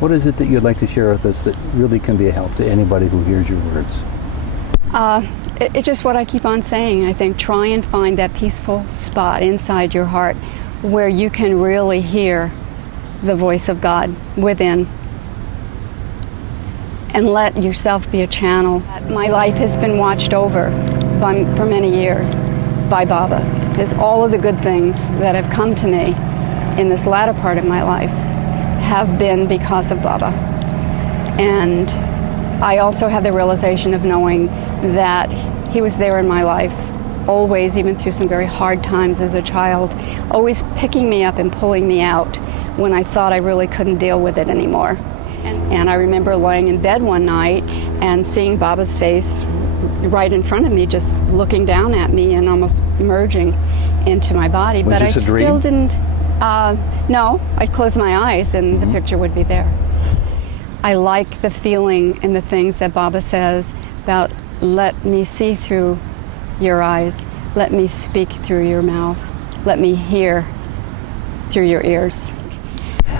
What is it that you'd like to share with us that really can be a help to anybody who hears your words? It's just what I keep on saying. I think try and find that peaceful spot inside your heart where you can really hear the voice of God within, and let yourself be a channel. My life has been watched over for many years by Baba, because all of the good things that have come to me in this latter part of my life have been because of Baba. And I also had the realization of knowing that he was there in my life, always, even through some very hard times as a child, always picking me up and pulling me out when I thought I really couldn't deal with it anymore. And I remember lying in bed one night and seeing Baba's face right in front of me, just looking down at me and almost merging into my body. Was but this I a dream? Still didn't, no, I'd close my eyes and the picture would be there. I like the feeling and the things that Baba says about let me see through your eyes, let me speak through your mouth, let me hear through your ears.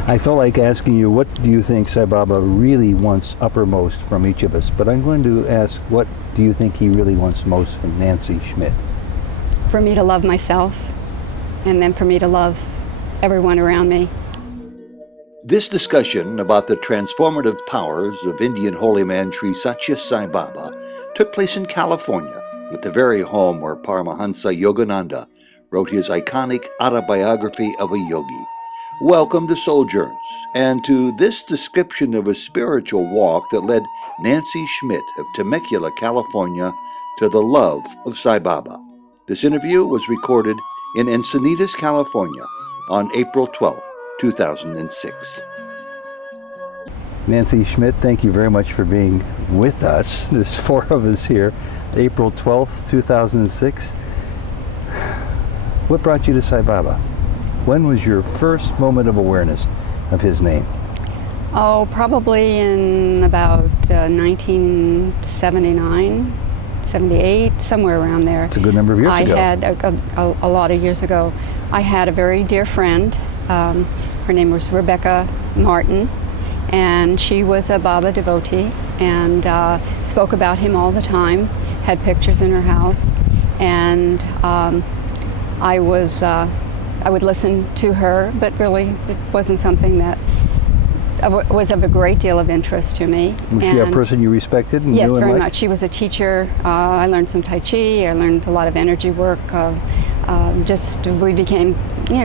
I felt like asking you, what do you think Sai Baba really wants uppermost from each of us? But I'm going to ask, what do you think he really wants most from Nancy Schmidt? For me to love myself, and then for me to love everyone around me. This discussion about the transformative powers of Indian holy man Sri Sathya Sai Baba took place in California, at the very home where Paramahansa Yogananda wrote his iconic Autobiography of a Yogi. Welcome to Souljourns, and to this description of a spiritual walk that led Nancy Schmidt of Temecula, California, to the love of Sai Baba. This interview was recorded in Encinitas, California, on April 12, 2006. Nancy Schmidt, thank you very much for being with us. There's 4 of us here. April 12th, 2006. What brought you to Sai Baba? When was your first moment of awareness of his name? Oh, probably in about 1979, 78, somewhere around there. It's a good number of years ago. I had, a lot of years ago, I had a very dear friend. Her name was Rebecca Martin, and she was a Baba devotee and spoke about him all the time, had pictures in her house, and I would listen to her, but really it wasn't something that was of a great deal of interest to me. Was she a person you respected and yes, knew and very liked? much. She was a teacher. I learned some Tai Chi. I learned a lot of energy work. We became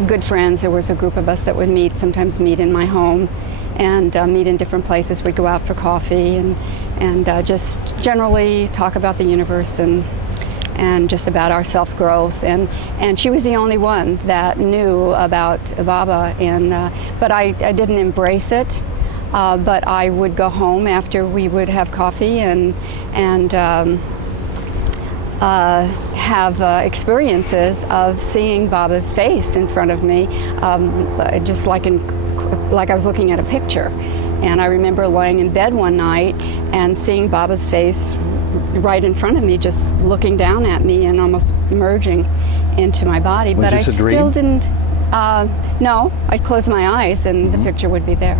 good friends. There was a group of us that would sometimes meet in my home and meet in different places. We'd go out for coffee and just generally talk about the universe and just about our self-growth, and she was the only one that knew about Baba, but I didn't embrace it, but I would go home after we would have coffee and have experiences of seeing Baba's face in front of me, just like I was looking at a picture. And I remember lying in bed one night and seeing Baba's face right in front of me, just looking down at me and almost merging into my body. Was but this I a dream? Still didn't. No, I'd close my eyes and the picture would be there.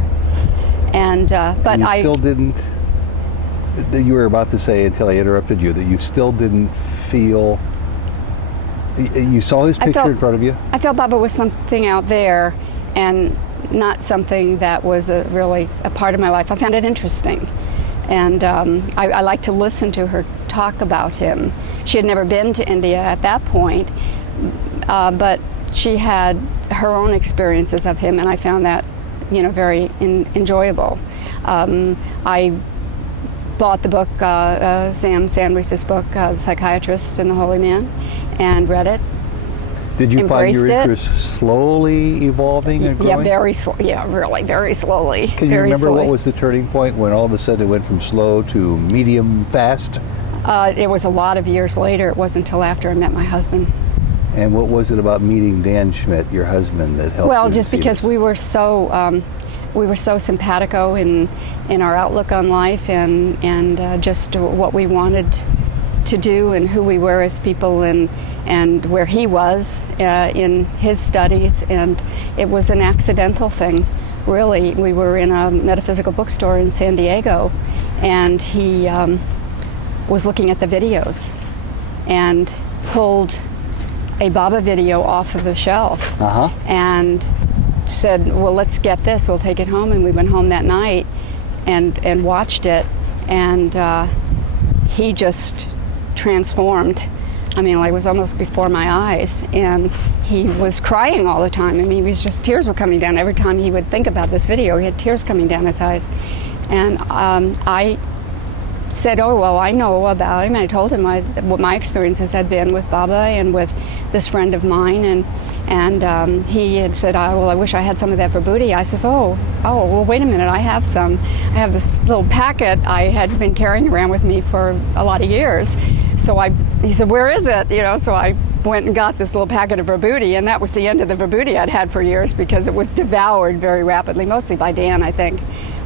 And but you I still didn't. You were about to say, until I interrupted you, that you still didn't feel. You saw his picture in front of you. I felt Baba was something out there, and not something that was really a part of my life. I found it interesting. And I like to listen to her talk about him. She had never been to India at that point, but she had her own experiences of him, and I found that, very enjoyable. I bought the book, Sam Sandwich's book, The Psychiatrist and the Holy Man, and read it. Did you find your Embraced interest slowly evolving and growing? Really very slowly. Can you remember what was the turning point when all of a sudden it went from slow to medium fast? It was a lot of years later. It wasn't until after I met my husband. And what was it about meeting Dan Schmidt, your husband, that helped you? Well, just because we were so simpatico in our outlook on life and just what we wanted to do and who we were as people and where he was in his studies, and it was an accidental thing really, we were in a metaphysical bookstore in San Diego, and he was looking at the videos and pulled a Baba video off of the shelf and said, well, let's get this, we'll take it home. And we went home that night and watched it, and he just transformed. I mean, like, it was almost before my eyes, and he was crying all the time. I mean, he was just, tears were coming down every time he would think about this video. He had tears coming down his eyes. And I said, oh, well, I know about him. And I told him what my experiences had been with Baba and with this friend of mine. And he had said, oh, well, I wish I had some of that vibhuti. I says, oh, well, wait a minute, I have some. I have this little packet I had been carrying around with me for a lot of years. So he said, where is it? You know, so I went and got this little packet of vibhuti, and that was the end of the vibhuti I'd had for years, because it was devoured very rapidly, mostly by Dan, I think.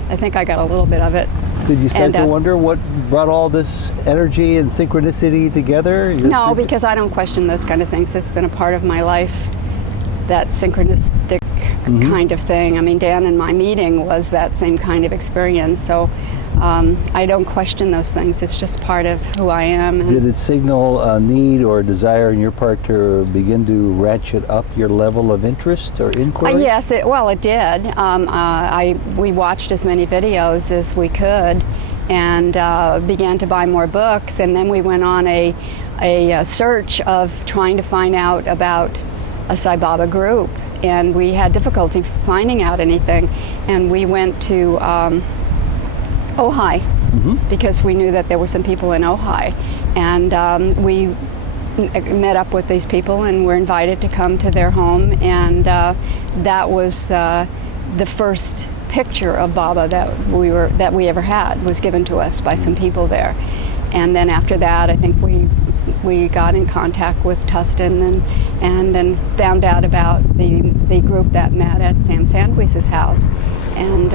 I think I got a little bit of it. Did you start to wonder what brought all this energy and synchronicity together? No, because I don't question those kind of things. It's been a part of my life, that synchronistic kind of thing. I mean, Dan and my meeting was that same kind of experience. So I don't question those things. It's just part of who I am. Did it signal a need or a desire on your part to begin to ratchet up your level of interest or inquiry? Yes, it did. We watched as many videos as we could, and began to buy more books. And then we went on a search of trying to find out about a Sai Baba group, and we had difficulty finding out anything. And we went to Ojai, because we knew that there were some people in Ojai, and we met up with these people and were invited to come to their home, and that was the first picture of Baba that we ever had, was given to us by some people there. And then after that, I think we got in contact with Tustin and then found out about the group that met at Sam Sandwich's house. And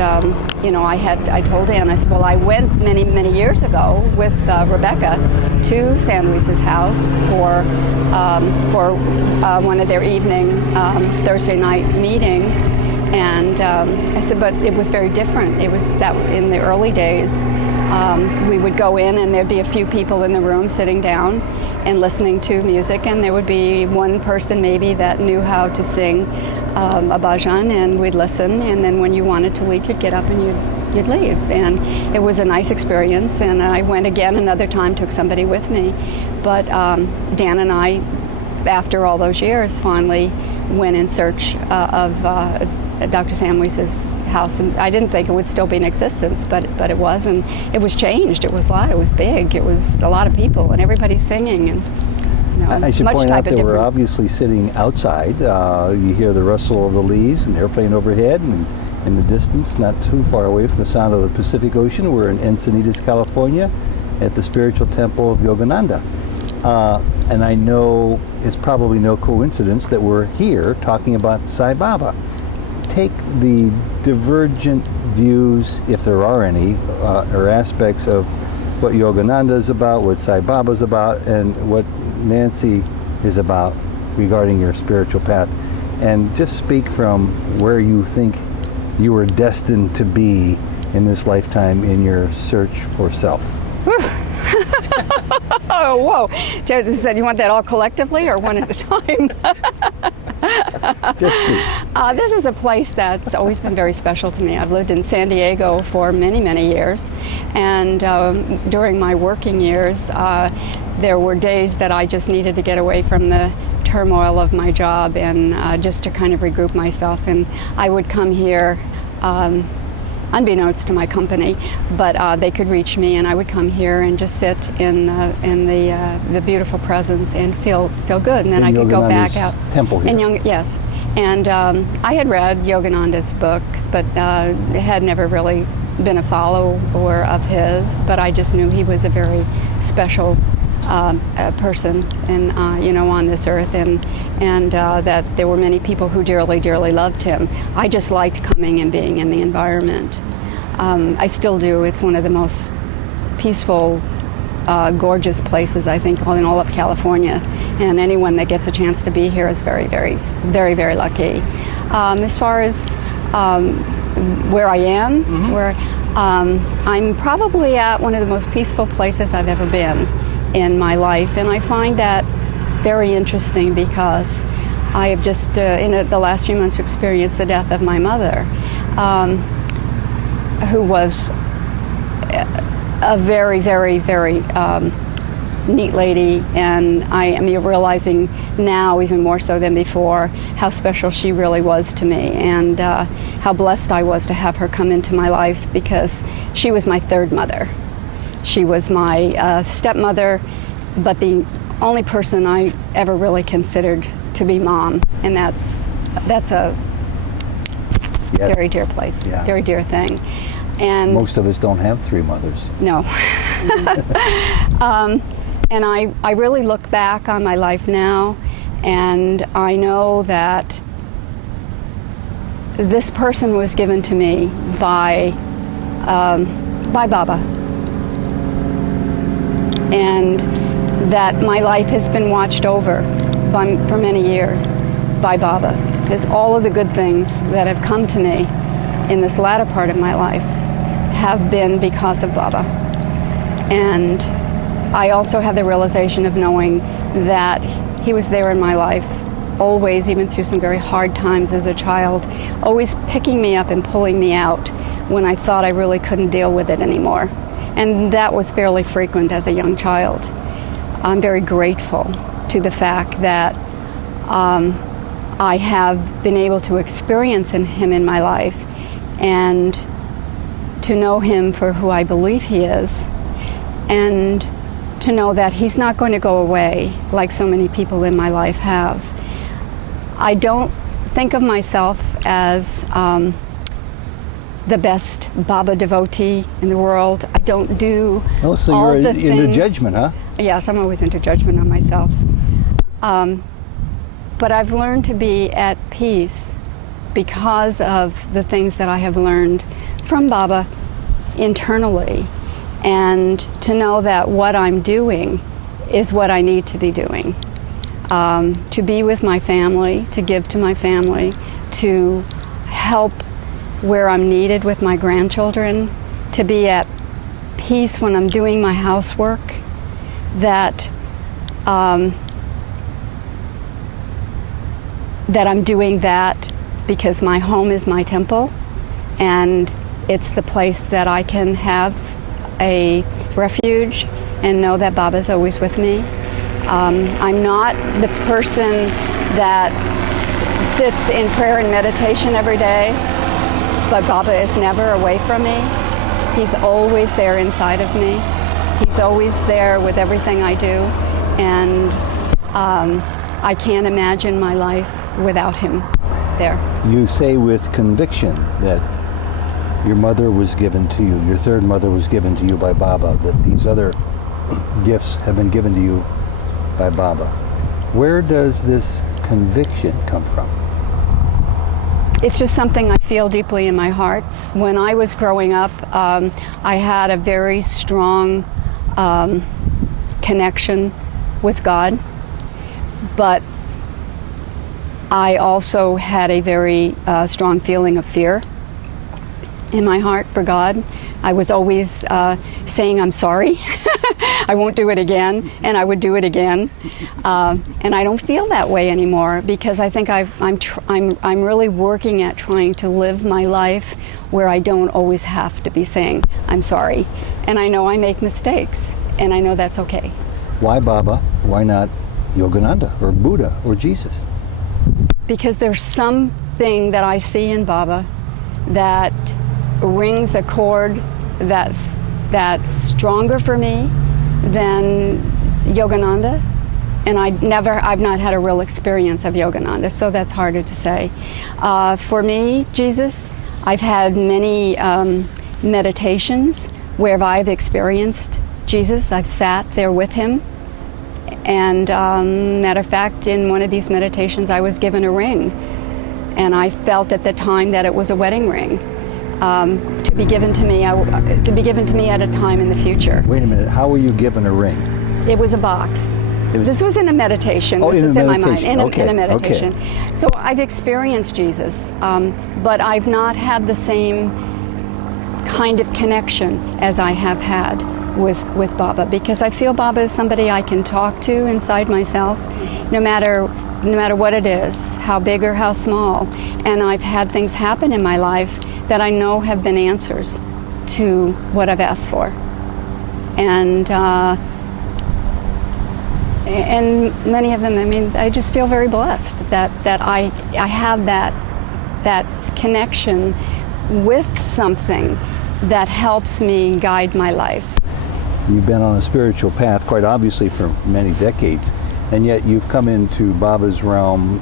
you know, I told Ann, I said, well, I went many years ago with Rebecca to Sandwich's house for one of their evening Thursday night meetings. And I said, but it was very different. It was that in the early days, we would go in and there'd be a few people in the room sitting down and listening to music, and there would be one person maybe that knew how to sing a bhajan, and we'd listen, and then when you wanted to leave, you'd get up and you'd leave. And it was a nice experience, and I went again another time, took somebody with me. But Dan and I, after all those years, finally went in search of Dr. Sandwich's house. And I didn't think it would still be in existence, but it was, and it was changed. It was a lot. It was big. It was a lot of people, and everybody singing. And you know, I should point out that we're obviously sitting outside. You hear the rustle of the leaves and the airplane overhead, and in the distance, not too far away from the sound of the Pacific Ocean, we're in Encinitas, California, at the spiritual temple of Yogananda. And I know it's probably no coincidence that we're here talking about Sai Baba. Take the divergent views, if there are any, or aspects of what Yogananda is about, what Sai Baba is about, and what Nancy is about regarding your spiritual path. And just speak from where you think you were destined to be in this lifetime in your search for self. Oh, whoa. Jared said, you want that all collectively or one at a time? Just speak. This is a place that's always been very special to me. I've lived in San Diego for many years, and during my working years, there were days that I just needed to get away from the turmoil of my job and just to kind of regroup myself. And I would come here, unbeknownst to my company, but they could reach me, and I would come here and just sit in the beautiful presence and feel good, and then I could go back out. Temple here. Yes, and I had read Yogananda's books, but had never really been a follower of his. But I just knew he was a very special person, and on this earth, and that there were many people who dearly loved him. I just liked coming and being in the environment. I still do. It's one of the most peaceful, gorgeous places, I think, in all of California, and anyone that gets a chance to be here is very lucky. As far as where I am, where I'm probably at one of the most peaceful places I've ever been in my life, and I find that very interesting because I have just, in the last few months, experienced the death of my mother, who was a very, very, very neat lady, and I am realizing now, even more so than before, how special she really was to me, and how blessed I was to have her come into my life, because she was my third mother. She was my stepmother, but the only person I ever really considered to be mom, and that's a very dear place, very dear thing. And most of us don't have three mothers. No. And I really look back on my life now, and I know that this person was given to me by Baba, and that my life has been watched over for many years by Baba, because all of the good things that have come to me in this latter part of my life have been because of Baba. And I also had the realization of knowing that he was there in my life, always, even through some very hard times as a child, always picking me up and pulling me out when I thought I really couldn't deal with it anymore. And that was fairly frequent as a young child. I'm very grateful to the fact that I have been able to experience him in my life, and to know him for who I believe he is, and to know that he's not going to go away like so many people in my life have. I don't think of myself as the best Baba devotee in the world. I don't do Oh, so all you're the into things. judgment, huh? Yes, I'm always into judgment on myself. But I've learned to be at peace because of the things that I have learned from Baba internally, and to know that what I'm doing is what I need to be doing. To be with my family, to give to my family, to help where I'm needed with my grandchildren, to be at peace when I'm doing my housework, that I'm doing that because my home is my temple, and it's the place that I can have a refuge and know that Baba's always with me. I'm not the person that sits in prayer and meditation every day, but Baba is never away from me. He's always there inside of me. He's always there with everything I do, and I can't imagine my life without him there. You say with conviction that your mother was given to you, your third mother was given to you by Baba, that these other gifts have been given to you by Baba. Where does this conviction come from? It's just something I feel deeply in my heart. When I was growing up, I had a very strong connection with God, but I also had a very strong feeling of fear in my heart for God. I was always saying, I'm sorry, I won't do it again, and I would do it again. And I don't feel that way anymore, because I think I'm really working at trying to live my life where I don't always have to be saying, I'm sorry. And I know I make mistakes, and I know that's okay. Why Baba? Why not Yogananda or Buddha or Jesus? Because there's something that I see in Baba that rings a chord that's stronger for me than Yogananda, and I've not had a real experience of Yogananda, so that's harder to say. For me, Jesus, I've had many meditations where I've experienced Jesus. I've sat there with him, and matter of fact, in one of these meditations, I was given a ring, and I felt at the time that it was a wedding ring. To be given to me at a time in the future. Wait a minute, how were you given a ring? It was a box. This was in a meditation. Oh, this in is a in my mind. meditation. Okay, In a meditation. okay. So I've experienced Jesus, but I've not had the same kind of connection as I have had with Baba, because I feel Baba is somebody I can talk to inside myself, no matter what it is, how big or how small. And I've had things happen in my life that I know have been answers to what I've asked for. And many of them, I mean, I just feel very blessed that I have that connection with something that helps me guide my life. You've been on a spiritual path quite obviously for many decades, and yet you've come into Baba's realm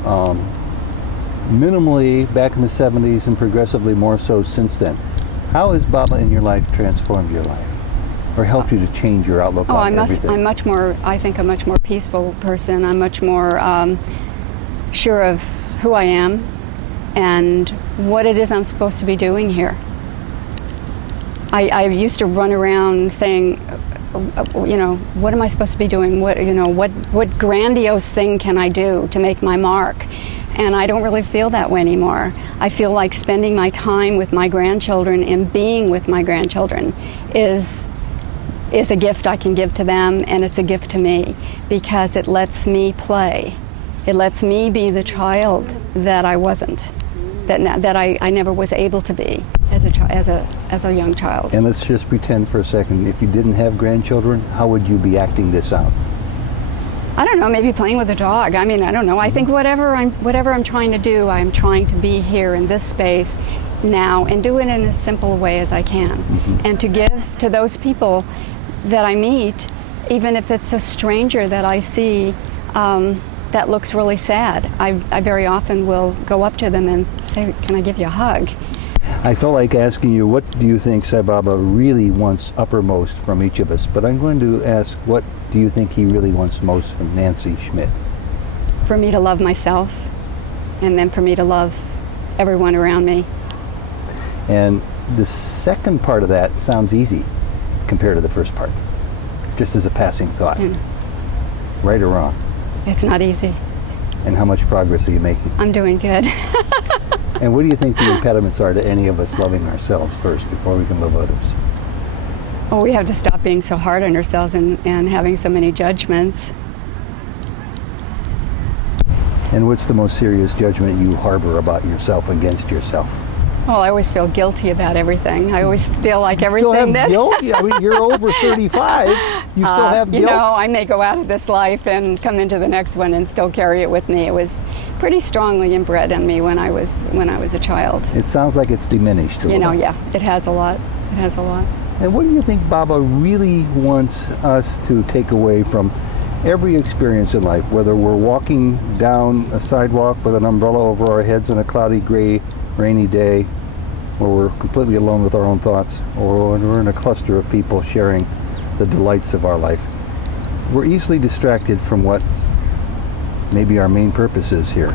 minimally back in the 70s and progressively more so since then. How has Baba in your life transformed your life, or helped you to change your outlook on everything? I'm much more, I think, a much more peaceful person. I'm much more sure of who I am and what it is I'm supposed to be doing here. I used to run around saying, you know, what am I supposed to be doing? What grandiose thing can I do to make my mark? And I don't really feel that way anymore. I feel like spending my time with my grandchildren and being with my grandchildren is a gift I can give to them, and it's a gift to me because it lets me play. It lets me be the child that I wasn't, that I never was able to be as a young child. And let's just pretend for a second, if you didn't have grandchildren, how would you be acting this out? I don't know, maybe playing with a dog. I mean, I don't know. I think whatever I'm trying to do, I'm trying to be here in this space now and do it in as simple a way as I can. Mm-hmm. And to give to those people that I meet, even if it's a stranger that I see that looks really sad, I very often will go up to them and say, can I give you a hug? I felt like asking you, what do you think Sai Baba really wants uppermost from each of us? But I'm going to ask, what do you think he really wants most from Nancy Schmidt? For me to love myself, and then for me to love everyone around me. And the second part of that sounds easy compared to the first part, just as a passing thought. Right or wrong? It's not easy. And how much progress are you making? I'm doing good. And what do you think the impediments are to any of us loving ourselves first before we can love others? Well, we have to stop being so hard on ourselves and having so many judgments. And what's the most serious judgment you harbor about yourself against yourself? Well, I always feel guilty about everything. I always feel like everything still have that... guilt? I mean, you're over 35. You still have guilt? You know, I may go out of this life and come into the next one and still carry it with me. It was pretty strongly inbred in me when I was a child. It sounds like it's diminished a little. You know, yeah, it has a lot. It has a lot. And what do you think Baba really wants us to take away from every experience in life, whether we're walking down a sidewalk with an umbrella over our heads on a cloudy, gray, rainy day, or we're completely alone with our own thoughts, or when we're in a cluster of people sharing the delights of our life? We're easily distracted from what maybe our main purpose is here.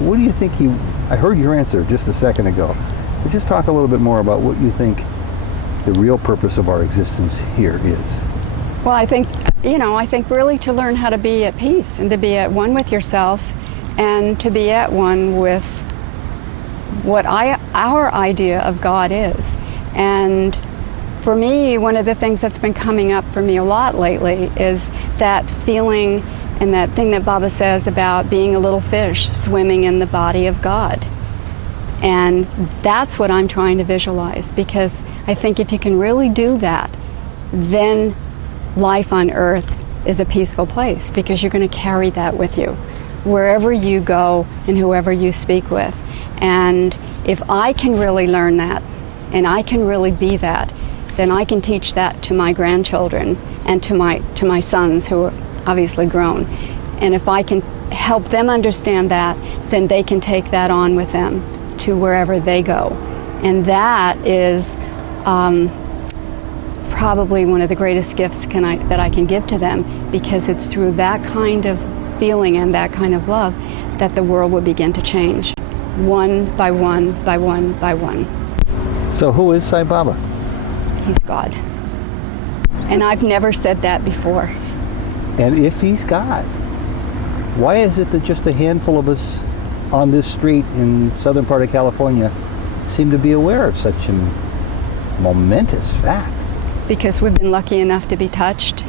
What do you think I heard your answer just a second ago, but just talk a little bit more about what you think the real purpose of our existence here is. Well, I think really to learn how to be at peace and to be at one with yourself and to be at one with what our idea of God is. And for me, one of the things that's been coming up for me a lot lately is that feeling and that thing that Baba says about being a little fish swimming in the body of God. And that's what I'm trying to visualize, because I think if you can really do that, then life on earth is a peaceful place, because you're going to carry that with you wherever you go and whoever you speak with. And if I can really learn that and I can really be that, then I can teach that to my grandchildren and to my sons who are obviously grown. And if I can help them understand that, then they can take that on with them to wherever they go. And that is probably one of the greatest gifts that I can give to them, because it's through that kind of feeling and that kind of love that the world will begin to change, one by one by one by one. So who is Sai Baba? He's God. And I've never said that before. And if he's God, why is it that just a handful of us on this street in southern part of California seem to be aware of such a momentous fact? Because we've been lucky enough to be touched.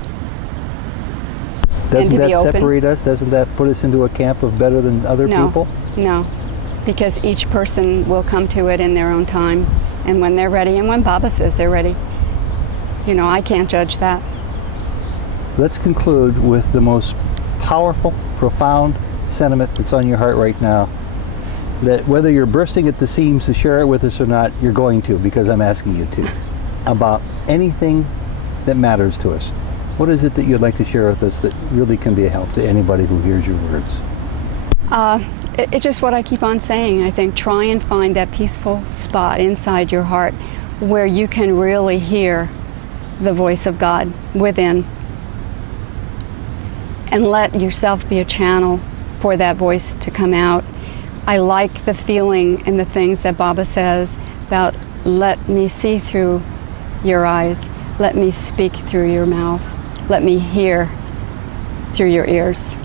Doesn't to be that open. separate us? Doesn't that put us into a camp of better than other people? No, because each person will come to it in their own time and when they're ready and when Baba says they're ready. You know, I can't judge that. Let's conclude with the most powerful, profound sentiment that's on your heart right now, that whether you're bursting at the seams to share it with us or not, you're going to, because I'm asking you to, about anything that matters to us. What is it that you'd like to share with us that really can be a help to anybody who hears your words? It's just what I keep on saying. I think try and find that peaceful spot inside your heart where you can really hear the voice of God within, and let yourself be a channel for that voice to come out. I like the feeling and the things that Baba says about let me see through your eyes, let me speak through your mouth, let me hear through your ears.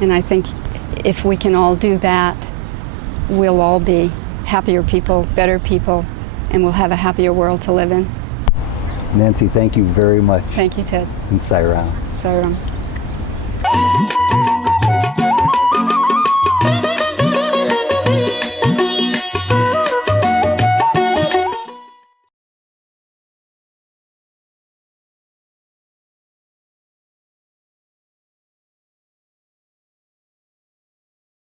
And I think if we can all do that, we'll all be happier people, better people, and we'll have a happier world to live in. Nancy, thank you very much. Thank you, Ted. And Sairam. Sairam.